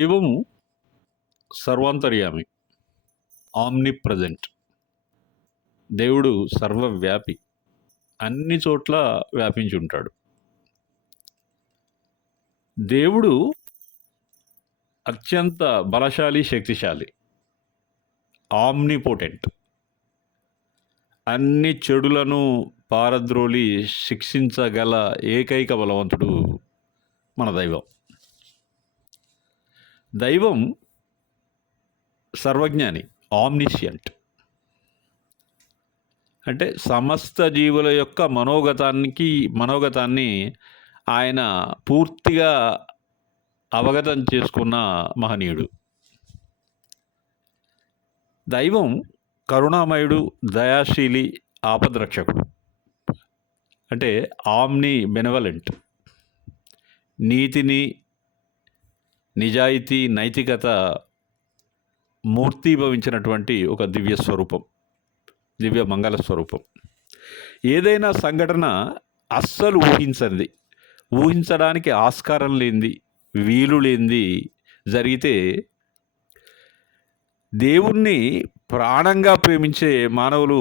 ఇవం సర్వాంతర్యామి omni present దేవుడు సర్వవ్యాపి అన్ని చోట్ల వ్యాపించి ఉంటాడు. దేవుడు అత్యంత బలశాలి శక్తిశాలి ఆమ్నిపోటెంట్ అన్ని చెడులను పారద్రోలి శిక్షించగల ఏకైక బలవంతుడు మన దైవం. దైవం సర్వజ్ఞాని ఆమ్నిషియంట్ అంటే సమస్త జీవుల యొక్క మనోగతానికి మనోగతాన్ని ఆయన పూర్తిగా అవగతం చేసుకున్న మహనీయుడు. దైవం కరుణామయుడు దయాశీలి ఆపద్రక్షకుడు. అంటే ఆమ్ని బెనవలెంట్ నీతిని నిజాయితీ నైతికత మూర్తీభవించినటువంటి ఒక దివ్య స్వరూపం దివ్య మంగళ స్వరూపం. ఏదైనా సంఘటన అస్సలు ఊహించంది ఊహించడానికి ఆస్కారం లేనిది వీలు లేనిది జరిగితే దేవుణ్ణి ప్రాణంగా ప్రేమించే మానవులు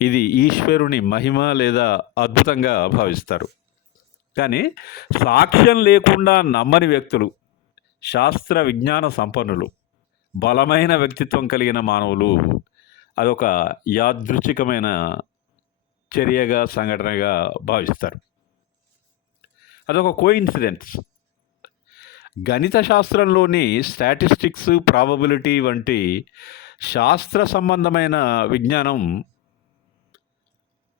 ఇది ఈశ్వరుని మహిమ లేదా అద్భుతంగా భావిస్తారు. కానీ సాక్ష్యం లేకుండా నమ్మని వ్యక్తులు శాస్త్ర విజ్ఞాన సంపన్నులు బలమైన వ్యక్తిత్వం కలిగిన మానవులు. అదొక యాదృచ్ఛికమైన చర్యగా సంఘటనగా భావిస్తారు. అదొక కోయిన్సిడెన్స్ గణిత శాస్త్రంలోని స్టాటిస్టిక్స్ ప్రాబబిలిటీ వంటి శాస్త్ర సంబంధమైన విజ్ఞానం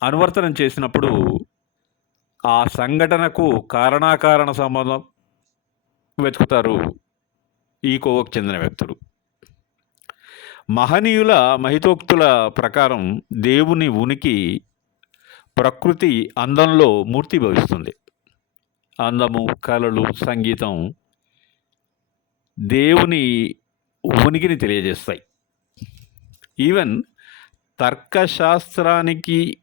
అనువర్తనం చేసినప్పుడు ఆ సంఘటనకు కారణాకారణ సంబంధం వెతుకుతారు ఈ కోవకు చెందిన వ్యక్తులు. మహనీయుల మహితోక్తుల ప్రకారం దేవుని ఉనికి ప్రకృతి అందంలో మూర్తి భవిస్తుంది. అందము కళలు సంగీతం దేవుని ఉనికిని తెలియజేస్తాయి. ఈవెన్ తర్కశాస్త్రానికి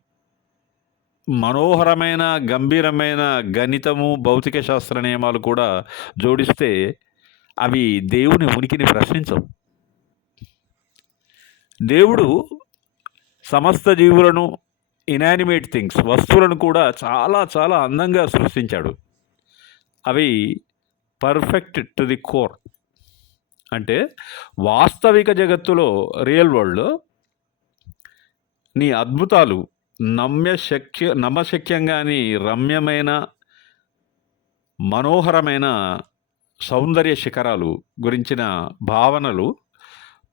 మనోహరమైన గంభీరమైన గణితము భౌతిక శాస్త్ర నియమాలు కూడా జోడిస్తే అవి దేవుని ఉనికిని ప్రశ్నించవు. దేవుడు సమస్త జీవులను ఇనానిమేట్ థింగ్స్ వస్తువులను కూడా చాలా చాలా అందంగా సృష్టించాడు. అవి పర్ఫెక్ట్ టు ది కోర్. అంటే వాస్తవిక జగత్తులో రియల్ వరల్డ్లో నీ అద్భుతాలు నమ్యశక్య నమ్మశక్యంగాని రమ్యమైన మనోహరమైన సౌందర్య శిఖరాలు గురించిన భావనలు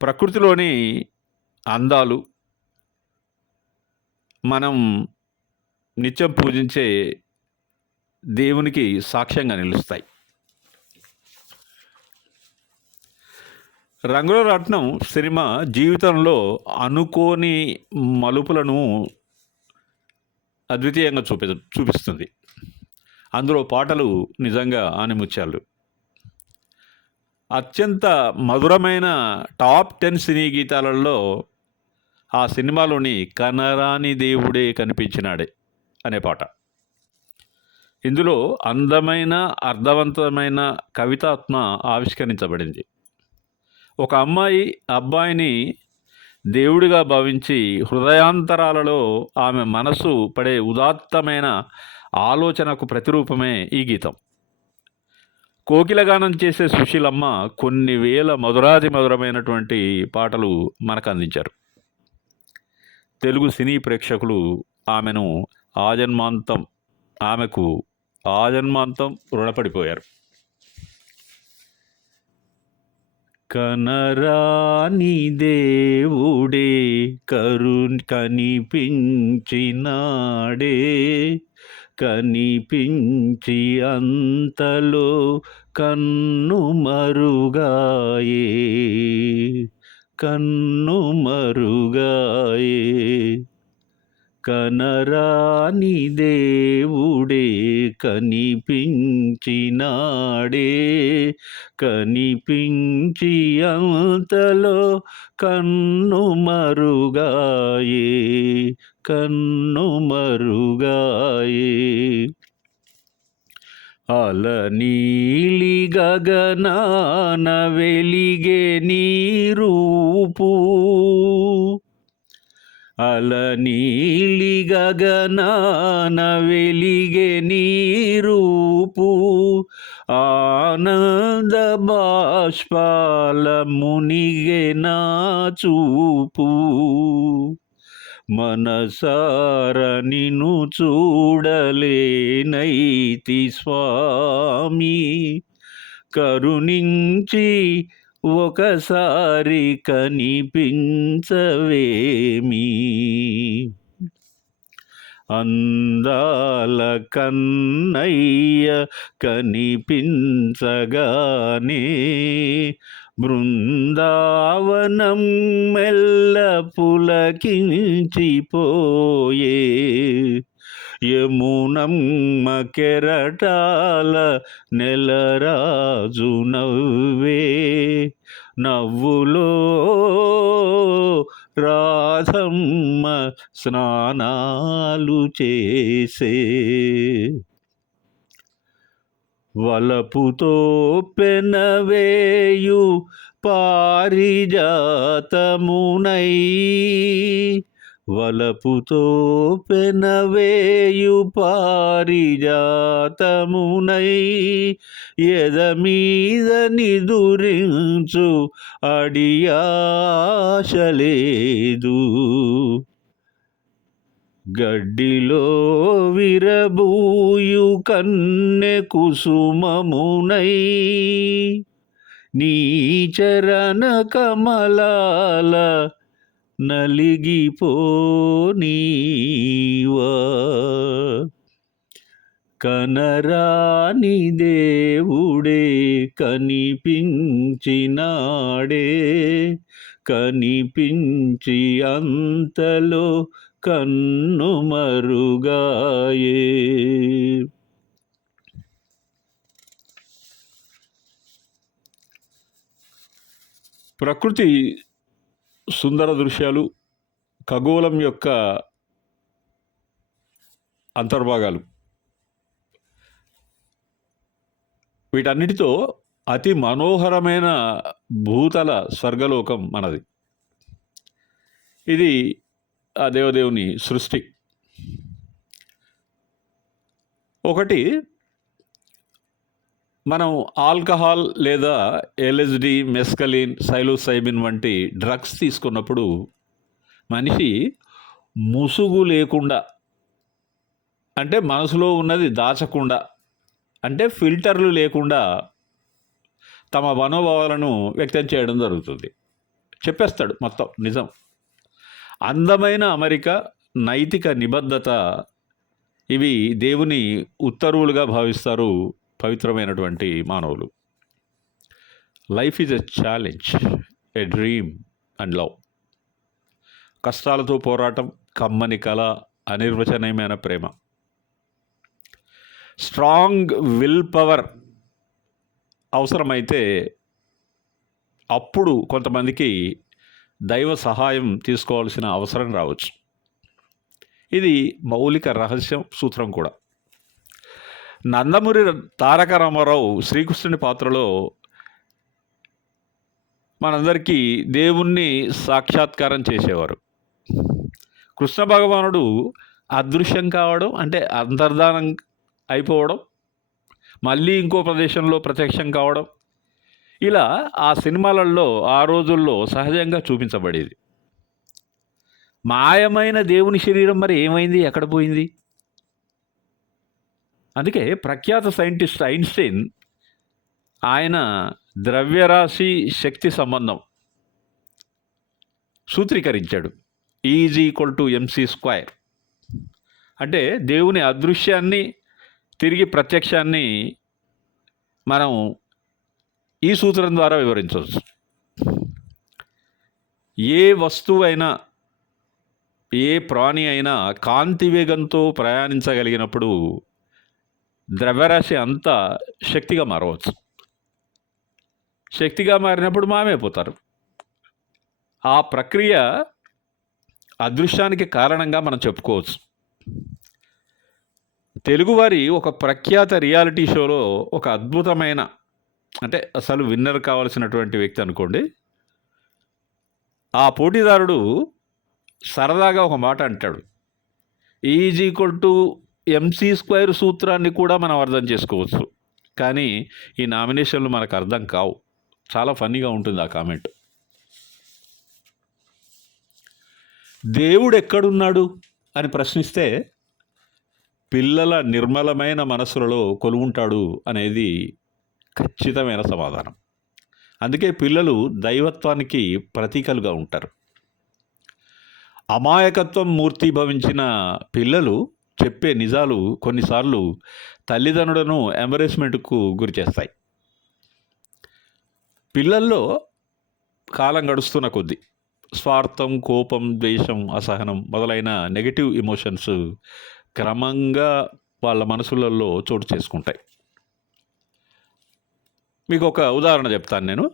ప్రకృతిలోని అందాలు. మనం నిత్యం పూజించే దేవునికి సాక్ష్యంగా నిలుస్తాయి. రంగుల రత్నం సినిమా జీవితంలో అనుకోని మలుపులను అద్వితీయంగా చూపి చూపిస్తుంది. అందులో పాటలు నిజంగా ఆనిముత్యాలు. అత్యంత మధురమైన టాప్ టెన్ సినీ గీతాలలో ఆ సినిమాలోని కనరాని దేవుడే కనిపించినాడే అనే పాట. ఇందులో అందమైన అర్థవంతమైన కవితాత్మ ఆవిష్కరించబడింది. ఒక అమ్మాయి అబ్బాయిని దేవుడిగా భావించి హృదయాంతరాలలో ఆమె మనసు పడే ఉదాత్తమైన ఆలోచనకు ప్రతిరూపమే ఈ గీతం. కోకిలగానం చేసే సుశీలమ్మ కొన్ని వేల మధురాది మధురమైనటువంటి పాటలు మనకు అందించారు తెలుగు సినీ ప్రేక్షకులు ఆమెను ఆజన్మాంతం ఆమెకు ఆజన్మాంతం రుణపడిపోయారు. కనరాని దేవుడే కరు కనిపించినాడే. కనిపించి అంతలో కన్ను మరుగాయే. కన్ను మరుగాయే. కనరాని దేవుడే కనిపించినాడే. కనిపించి అంతలో కన్ను మరుగాయే కన్ను మరుగాయే. అల నీలి గగనాన వెలిగే నీరూపు రూపు అల నీలి గగనాన వెలిగే నీరూపు ఆనంద బాష్పాల మునిగే నా చూపు. మనసార నిను చూడలేనైతి స్వామి. కరుణించి ఒకసారి కనిపించవేమి అందాల కన్నయ్య కనిపించగానే బృందావనం మెల్ల పులకించిపోయే యమునమ్మ కెరటాల నెలరాజు నవ్వే. నవ్వులో రాధమ్మ స్నానాలు చేసే. వలపుతో పెనవేయు పారిజాతమునై. వలపుతో పెనవేయు పారిజాతమునై ఎద దురించు నిదురించు అడియాశలేదు. గడ్డిలో విరబూయు కన్నె కుసుమమునై నీ చరణ కమలాల నలిగిపోనీవా? కనరాని దేవుడే కనిపించినాడే కనిపించి అంతలో కన్ను మరుగాయే. ప్రకృతి సుందర దృశ్యాలు ఖగోళం యొక్క అంతర్భాగాలు. వీటన్నిటితో అతి మనోహరమైన భూతల స్వర్గలోకం మనది. ఇది ఆ దేవదేవుని సృష్టి. ఒకటి మనం ఆల్కహాల్ లేదా ఎల్ఎస్డి మెస్కలిన్ సైలోసైబిన్ వంటి డ్రగ్స్ తీసుకున్నప్పుడు మనిషి ముసుగు లేకుండా అంటే మనసులో ఉన్నది దాచకుండా అంటే ఫిల్టర్లు లేకుండా తమ మనోభావాలను వ్యక్తం చేయడం జరుగుతుంది. చెప్పేస్తాడు మొత్తం నిజం. అందమైన అమెరిక నైతిక నిబద్ధత ఇవి దేవుని ఉత్తర్వులుగా భావిస్తారు పవిత్రమైనటువంటి మానవులు. Life is a challenge a dream and love కష్టాలతో పోరాటం కమ్మని కళ అనిర్వచనీయమైన ప్రేమ. స్ట్రాంగ్ విల్ పవర్ అవసరమైతే అప్పుడు కొంతమందికి దైవ సహాయం తీసుకోవాల్సిన అవసరం రావచ్చు. ఇది మౌలిక రహస్యం సూత్రం కూడా. నందమూరి తారక రామారావు శ్రీకృష్ణుని పాత్రలో మనందరికీ దేవుణ్ణి సాక్షాత్కారం చేసేవారు. కృష్ణ భగవానుడు అదృశ్యం కావడం అంటే అంతర్ధానం అయిపోవడం మళ్ళీ ఇంకో ప్రదేశంలో ప్రత్యక్షం కావడం ఇలా ఆ సినిమాలలో ఆ రోజుల్లో సహజంగా చూపించబడేది. మాయమైన దేవుని శరీరం మరి ఏమైంది? ఎక్కడ పోయింది? అందుకే ప్రఖ్యాత సైంటిస్ట్ ఐన్స్టైన్ ఆయన ద్రవ్యరాశి శక్తి సంబంధం సూత్రీకరించాడు. Is equal to MC square అంటే దేవుని అదృశ్యాన్ని తిరిగి ప్రత్యక్షాన్ని మనం ఈ సూత్రం ద్వారా వివరించవచ్చు. ఏ వస్తువైనా ఏ ప్రాణి అయినా కాంతి వేగంతో ప్రయాణించగలిగినప్పుడు ద్రవ్యరాశి అంతా శక్తిగా మారవచ్చు. శక్తిగా మారినప్పుడు మామైపోతారు ఆ ప్రక్రియ అదృశ్యానికి కారణంగా మనం చెప్పుకోవచ్చు. తెలుగువారి ఒక ప్రఖ్యాత రియాలిటీ షోలో ఒక అద్భుతమైన అంటే అసలు విన్నర్ కావాల్సినటువంటి వ్యక్తి అనుకోండి. ఆ పోటీదారుడు సరదాగా ఒక మాట అంటాడు. Is equal to MC square సూత్రాన్ని కూడా మనం అర్థం చేసుకోవచ్చు. కానీ ఈ నామినేషన్లు మనకు అర్థం కావు. చాలా ఫన్నీగా ఉంటుంది ఆ కామెంట్. దేవుడు ఎక్కడున్నాడు? అని ప్రశ్నిస్తే పిల్లల నిర్మలమైన మనసులలో కొలువుంటాడు అనేది ఖచ్చితమైన సమాధానం. అందుకే పిల్లలు దైవత్వానికి ప్రతీకలుగా ఉంటారు. అమాయకత్వం మూర్తిభవించిన పిల్లలు చెప్పే నిజాలు కొన్నిసార్లు తల్లిదండ్రులను ఎంబరేస్మెంట్కు గురి చేస్తాయి పిల్లల్లో కాలం గడుస్తున్న కొద్దీ స్వార్థం కోపం ద్వేషం అసహనం మొదలైన నెగటివ్ ఎమోషన్స్ క్రమంగా వాళ్ళ మనసులలో చోటు చేసుకుంటాయి. మీకు ఒక ఉదాహరణ చెప్తాను నేను.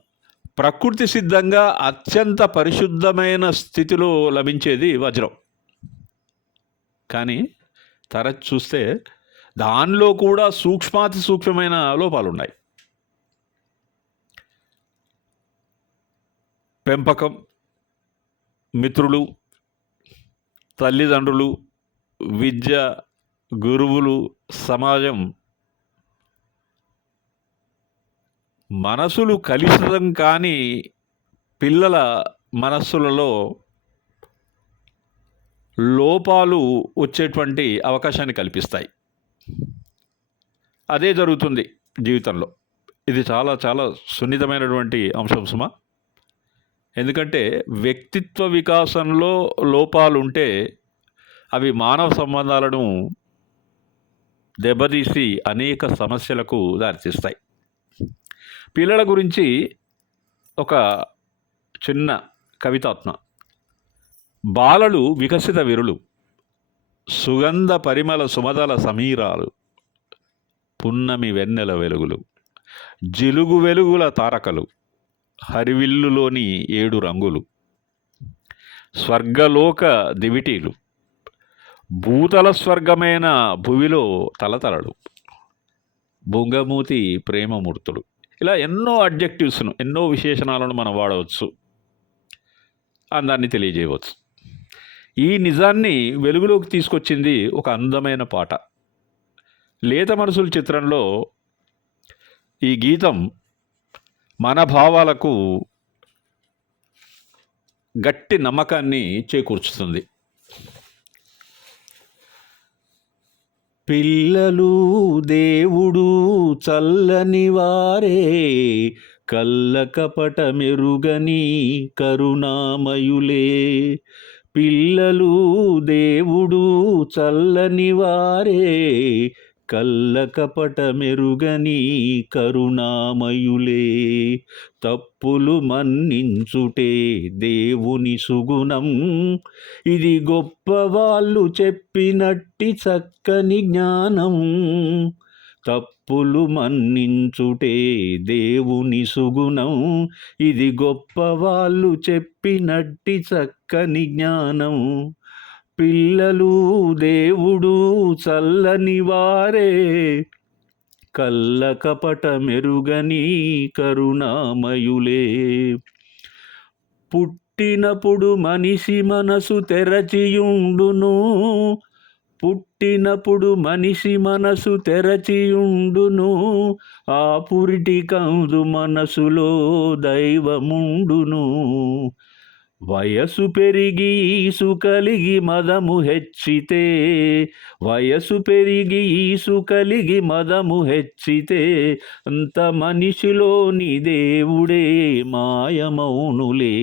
ప్రకృతి సిద్ధంగా అత్యంత పరిశుద్ధమైన స్థితిలో లభించేది వజ్రం. కానీ తరచు చూస్తే దానిలో కూడా సూక్ష్మాతి సూక్ష్మమైన లోపాలు ఉన్నాయి పెంపకం మిత్రులు తల్లిదండ్రులు విద్య గురువులు సమాజం మనసులు కలుషితం కాని పిల్లల మనస్సులలో లోపాలు వచ్చేటువంటి అవకాశాన్ని కల్పిస్తాయి. అదే జరుగుతుంది జీవితంలో. ఇది చాలా చాలా సున్నితమైనటువంటి అంశం సుమా. ఎందుకంటే వ్యక్తిత్వ వికాసంలో లోపాలు ఉంటే అవి మానవ సంబంధాలను దెబ్బతీసి అనేక సమస్యలకు దారితీస్తాయి. పిల్లల గురించి ఒక చిన్న కవితాత్మ బాలలు వికసిత విరులు సుగంధ పరిమళ సుమదల సమీరాలు పున్నమి వెన్నెల వెలుగులు జిలుగు వెలుగుల తారకలు హరివిల్లులోని ఏడు రంగులు స్వర్గలోక దివిటీలు భూతల స్వర్గమైన భువిలో తలతలలు బుంగమూతి ప్రేమమూర్తులు. ఇలా ఎన్నో అడ్జెక్టివ్స్ను ఎన్నో విశేషణాలను మనం వాడవచ్చు. అందాన్ని తెలియజేయవచ్చు. ఈ నిజాన్ని వెలుగులోకి తీసుకొచ్చింది ఒక అందమైన పాట. లేత మనసుల చిత్రంలో ఈ గీతం మన భావాలకు గట్టి నమ్మకాన్ని చేకూర్చుతుంది. పిల్లలు దేవుడు చల్లని వారే కళ్ళ కపట మెరుగని కరుణామయులే. పిల్లలు దేవుడు చల్లని వారే. కల్లకపట మెరుగని కరుణామయులే. తప్పులు మన్నించుటే దేవుని సుగుణం. ఇది గొప్ప వాళ్ళు చెప్పినట్టి చక్కని జ్ఞానం. తప్పులు మన్నించుటే దేవుని సుగుణం. ఇది గొప్ప వాళ్ళు చెప్పినట్టి చక్కని జ్ఞానం. పిల్లలు దేవుడు చల్లని వారే. కళ్ళ కపట మెరుగని కరుణామయులే. పుట్టినప్పుడు మనిషి మనసు తెరచియుండును. పుట్టినప్పుడు మనిషి మనసు తెరచియుండును. ఆ పురిటి కందు మనసులో దైవముండును. వయసు పెరిగి ఈసు కలిగి మదము హెచ్చితే వయసు పెరిగి ఈసు కలిగి మదము హెచ్చితే అంత మనిషిలోని దేవుడే మాయమౌనులే.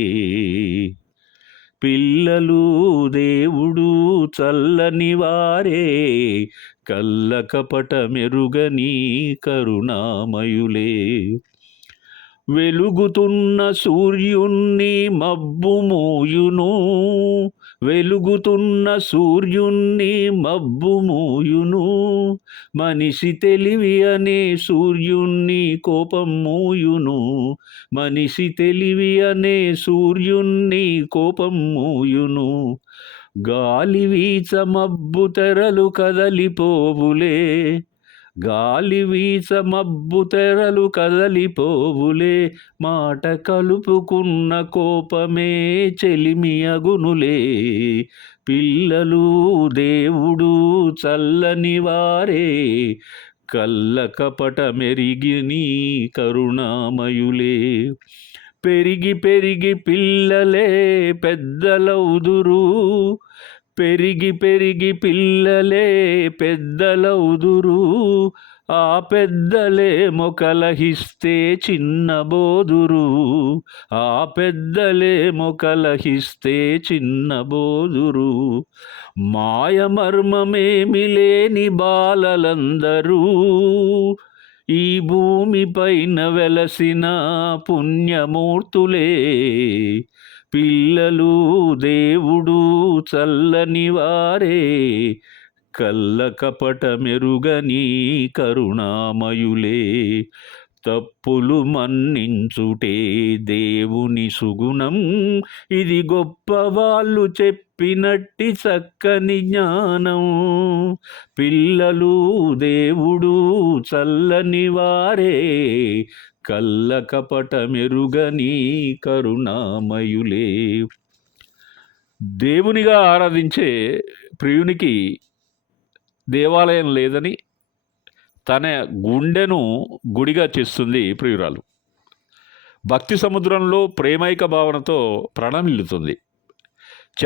పిల్లలు దేవుడు చల్లని వారే కళ్ళ కపట మెరుగని కరుణామయులే. వెలుగుతున్న సూర్యుణ్ణి మబ్బు మూయును. వెలుగుతున్న సూర్యుణ్ణి మబ్బు మూయును. మనిషి తెలివి అనే సూర్యుణ్ణి కోపం మూయును. మనిషి తెలివి అనే సూర్యుణ్ణి కోపం మూయును. గాలి వీచ మబ్బు తెరలు కదలిపోవులే. గాలి వీస మబ్బు తెరలు కదలిపోవులే మాట కలుపుకున్న కోపమే చెలిమి అగునులే. పిల్లలు దేవుడు చల్లని వారే కల్ల కపట మెరిగిని కరుణామయులే. పెరిగి పెరిగి పిల్లలే పెద్దలవుదురు పెరిగి పెరిగి పిల్లలే పెద్దలవుదురు. ఆ పెద్దలే మొకలహిస్తే చిన్నబోదురు ఆ పెద్దలే మొకలహిస్తే చిన్నబోదురు మాయమర్మమేమి లేని బాలలందరూ. ఈ భూమిపైన వెలసిన పుణ్యమూర్తులే. పిల్లలు దేవుడు చల్లని వారే. కల్ల కపట మెరుగని కరుణామయులే. తప్పులు మన్నించుటే దేవుని సుగుణం. ఇది గొప్ప వాళ్ళు చెప్పినట్టి చక్కని జ్ఞానం. పిల్లలు దేవుడు చల్లని వారే. కల్ల కపట మెరుగని కరుణామయులే. దేవునిగా ఆరాధించే ప్రియునికి దేవాలయం లేదని తన గుండెను గుడిగా చేస్తుంది ప్రియురాలు. భక్తి సముద్రంలో ప్రేమైక భావనతో ప్రణమిల్లుతుంది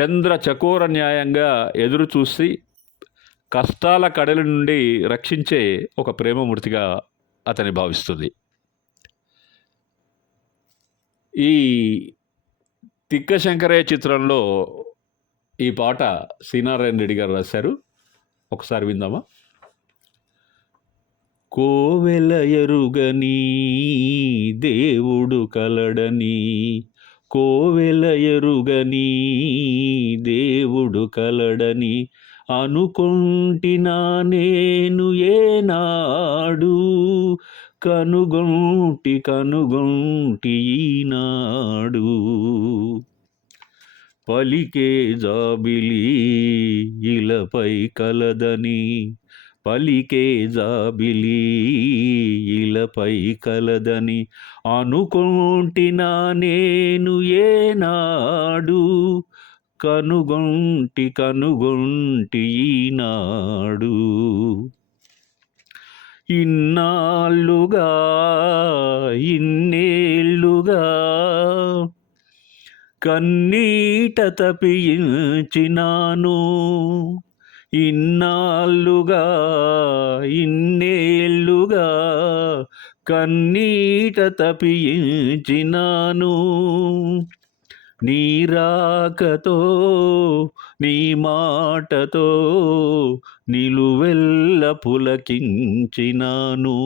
చంద్ర చకోర న్యాయంగా ఎదురు చూసి కష్టాల కడలి నుండి రక్షించే ఒక ప్రేమమూర్తిగా అతని భావిస్తుంది. ఈ తిక్క శంకరయ్య చిత్రంలో ఈ పాట శ్రీనారాయణ రెడ్డి గారు రాశారు. ఒకసారి విందామా? కోవెల ఎరుగని దేవుడు కలడని కోవెల ఎరుగని దేవుడు కలడని అనుకుంటినా నేను ఏనాడు. కనుగొంటి కనుగొంటి ఈనాడు. పలికే జాబిలి ఇలపై కలదని పలికే జాబిలి ఇలపై కలదని అనుకుంటినా నేను ఏనాడు. కనుగొంటి కనుగొంటి ఈనాడు. ఇన్నాళ్ళుగా ఇన్నేళ్ళుగా కన్నీట తపించినాను ఇన్నాళ్ళుగా ఇన్నేళ్ళుగా కన్నీట తపించినాను నీ రాకతో నీ మాటతో నిలువెల్ల పులకించినాను.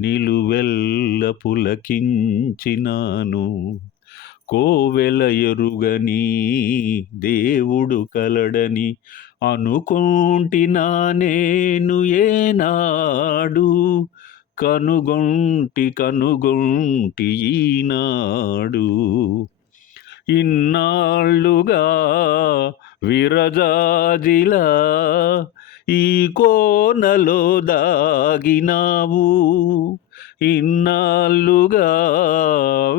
నిలువెల్ల పులకించినాను. కోవెల ఎరుగని దేవుడు కలడని అనుకుంటినా నేను ఏనాడు. కనుగొంటి కనుగొంటి ఈనాడు. ఇన్నాళ్ళుగా విరజాజిలా ఈ కోనలో దాగినావు. ఇన్నాళ్ళుగా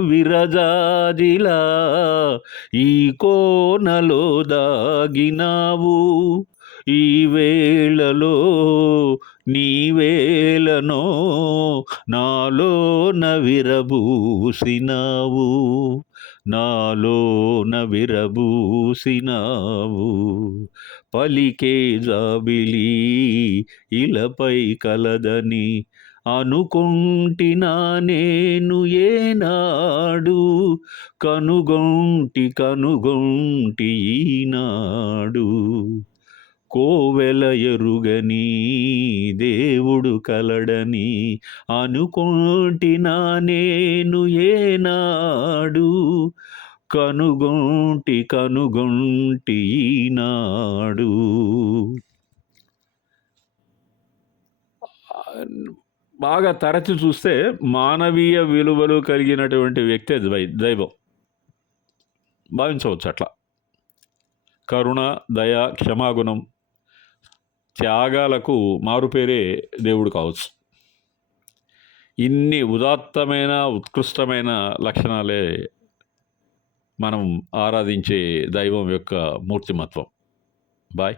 విరజాజిలా ఈ కోనలో దాగినావు. ఈ వేళలో నీ వేళనో నాలోన విరబూసినావు. నాలోన విరబూసినావు. పలికే జాబిలి ఇలపై కలదని అనుకొంటినా నేను ఏనాడు కనుగొంటి కనుగొంటి ఈనాడు. కోవెల ఎరుగని దేవుడు కలడని అనుకొంటినా నేను ఏనాడు కనుగొంటి కనుగొంటి ఈనాడు. బాగా తరచు చూస్తే మానవీయ విలువలు కలిగినటువంటి వ్యక్తే దై దైవం. భావించవచ్చు అట్లా. కరుణ దయ క్షమాగుణం త్యాగాలకు మారుపేరే దేవుడు కావచ్చు. ఇన్ని ఉదాత్తమైన ఉత్కృష్టమైన లక్షణాలే మనం ఆరాధించే దైవం యొక్క మూర్తిమత్వం. బాయ్.